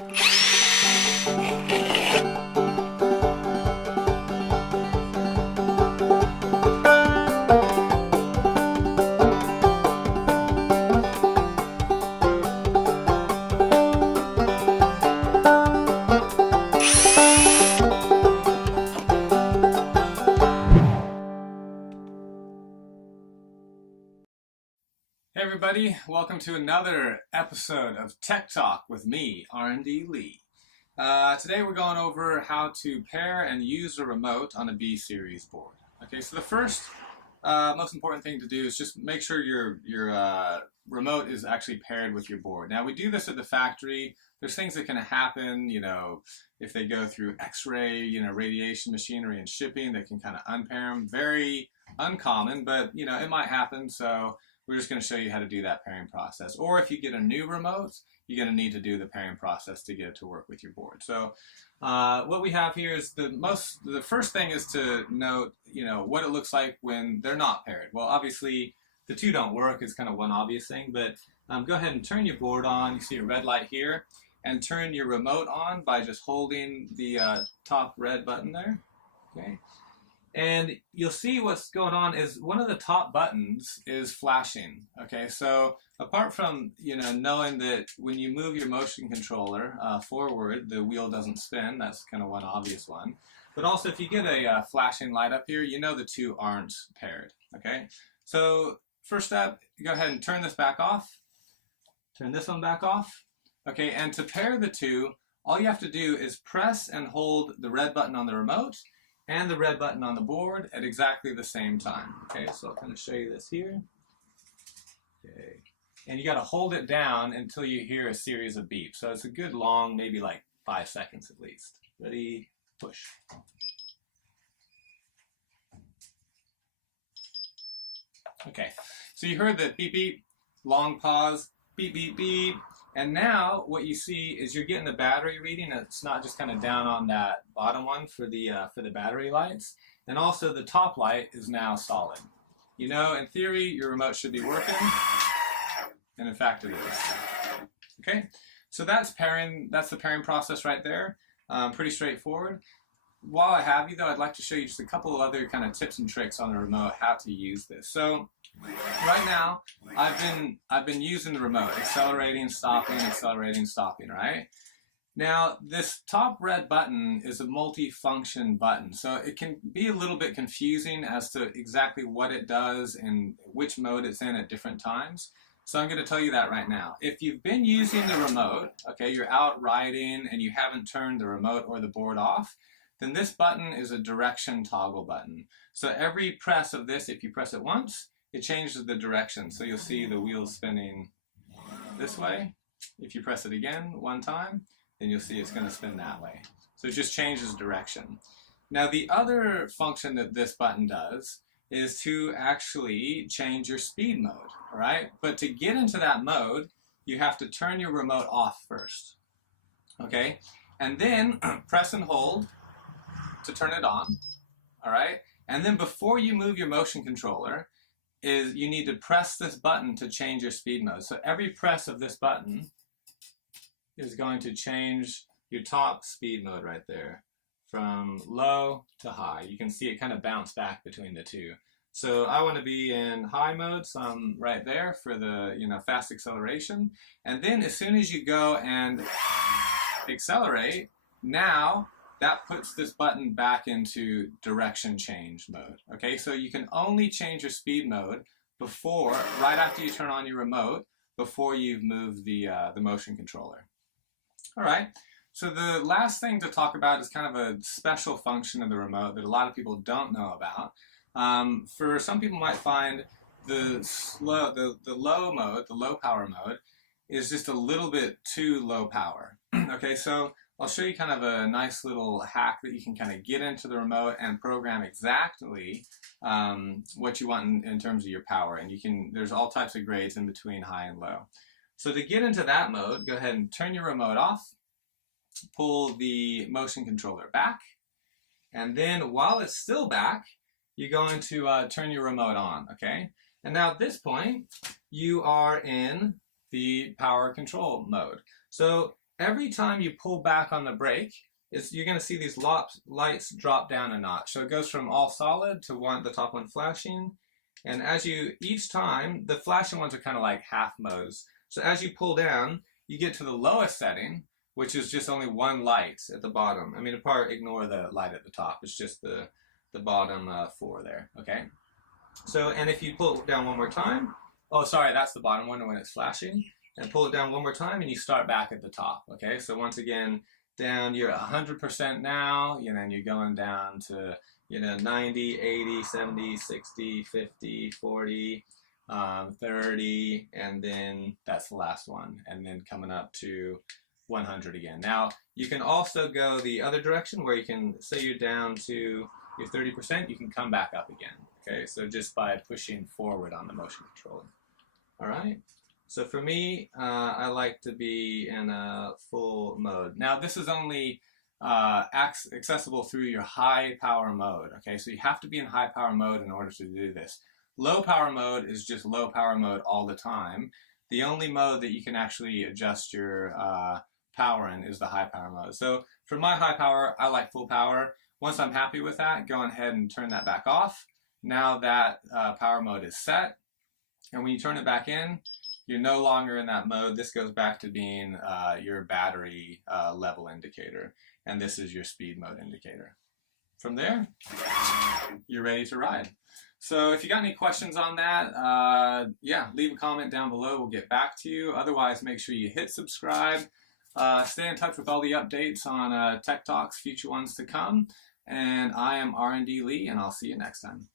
Hey everybody, welcome to another episode of Tech Talk with me, R&D Lee. Today we're going over how to pair and use a remote on a B series board. Okay, so the first most important thing to do is just make sure your remote is actually paired with your board. Now we do this at the factory. There's things that can happen, if they go through X-ray, radiation machinery and shipping, they can kind of unpair them. Very uncommon, but it might happen. So we're just going to show you how to do that pairing process. Or if you get a new remote, you're going to need to do the pairing process to get it to work with your board. So what we have here is the first thing is to note, what it looks like when they're not paired. Well, obviously the two don't work is kind of one obvious thing, but go ahead and turn your board on. You see a red light here, and turn your remote on by just holding the top red button there. Okay. And you'll see what's going on is one of the top buttons is flashing. Okay, so apart from knowing that when you move your motion controller forward, the wheel doesn't spin. That's kind of one obvious one. But also, if you get a flashing light up here, the two aren't paired. Okay, so first step, go ahead and turn this back off. Turn this one back off. Okay, and to pair the two, all you have to do is press and hold the red button on the remote and the red button on the board at exactly the same time. Okay, so I'll kind of show you this here. Okay, and you got to hold it down until you hear a series of beeps. So it's a good long, maybe like 5 seconds at least. Ready, push. Okay, so you heard the beep beep, long pause, beep beep beep. And now what you see is you're getting the battery reading. It's not just kind of down on that bottom one for the battery lights. And also the top light is now solid. In theory, your remote should be working. And in fact, it is. Okay, so that's pairing. That's the pairing process right there. Pretty straightforward. While I have you though, I'd like to show you just a couple of other kind of tips and tricks on the remote, how to use this. So right now, I've been using the remote, accelerating, stopping, right? Now, this top red button is a multi-function button, so it can be a little bit confusing as to exactly what it does and which mode it's in at different times. So I'm going to tell you that right now. If you've been using the remote, okay, you're out riding and you haven't turned the remote or the board off, then this button is a direction toggle button. So every press of this, if you press it once, it changes the direction. So you'll see the wheels spinning this way. If you press it again one time, then you'll see it's going to spin that way. So it just changes direction. Now the other function that this button does is to actually change your speed mode, all right? But to get into that mode, you have to turn your remote off first, okay? And then press and hold to turn it on, all right? And then before you move your motion controller, you need to press this button to change your speed mode. So every press of this button is going to change your top speed mode right there from low to high. You can see it kind of bounce back between the two. So I want to be in high mode, so I'm right there for the fast acceleration. And then as soon as you go and accelerate, now that puts this button back into direction change mode. Okay, so you can only change your speed mode right after you turn on your remote, before you've moved the motion controller. All right, so the last thing to talk about is kind of a special function of the remote that a lot of people don't know about. For some people might find the low mode, the low power mode, is just a little bit too low power. Okay, so I'll show you kind of a nice little hack that you can kind of get into the remote and program exactly what you want in terms of your power. And there's all types of grades in between high and low. So to get into that mode, go ahead and turn your remote off, pull the motion controller back, and then while it's still back, you're going to turn your remote on, okay? And now at this point, you are in the power control mode. So every time you pull back on the brake, you're going to see these lights drop down a notch. So it goes from all solid to the top one flashing. And each time, the flashing ones are kind of like half modes. So as you pull down, you get to the lowest setting, which is just only one light at the bottom. I mean, ignore the light at the top. It's just the bottom 4 there, okay? So, and if you pull it down one more time, oh, sorry, that's the bottom one when it's flashing. And pull it down one more time, and you start back at the top, okay? So once again, down, you're 100% now, and then you're going down to, 90, 80, 70, 60, 50, 40, 30, and then that's the last one, and then coming up to 100 again. Now, you can also go the other direction where you can, say you're down to your 30%, you can come back up again, okay? So just by pushing forward on the motion controller, all right? So for me, I like to be in a full mode. Now this is only accessible through your high power mode, okay? So you have to be in high power mode in order to do this. Low power mode is just low power mode all the time. The only mode that you can actually adjust your power in is the high power mode. So for my high power, I like full power. Once I'm happy with that, go ahead and turn that back off. Now that power mode is set, and when you turn it back in, you're no longer in that mode. This goes back to being your battery level indicator, and this is your speed mode indicator. From there, you're ready to ride. So if you got any questions on that, yeah, leave a comment down below. We'll get back to you. Otherwise, make sure you hit subscribe. Stay in touch with all the updates on Tech Talks, future ones to come. And I am R&D Lee, and I'll see you next time.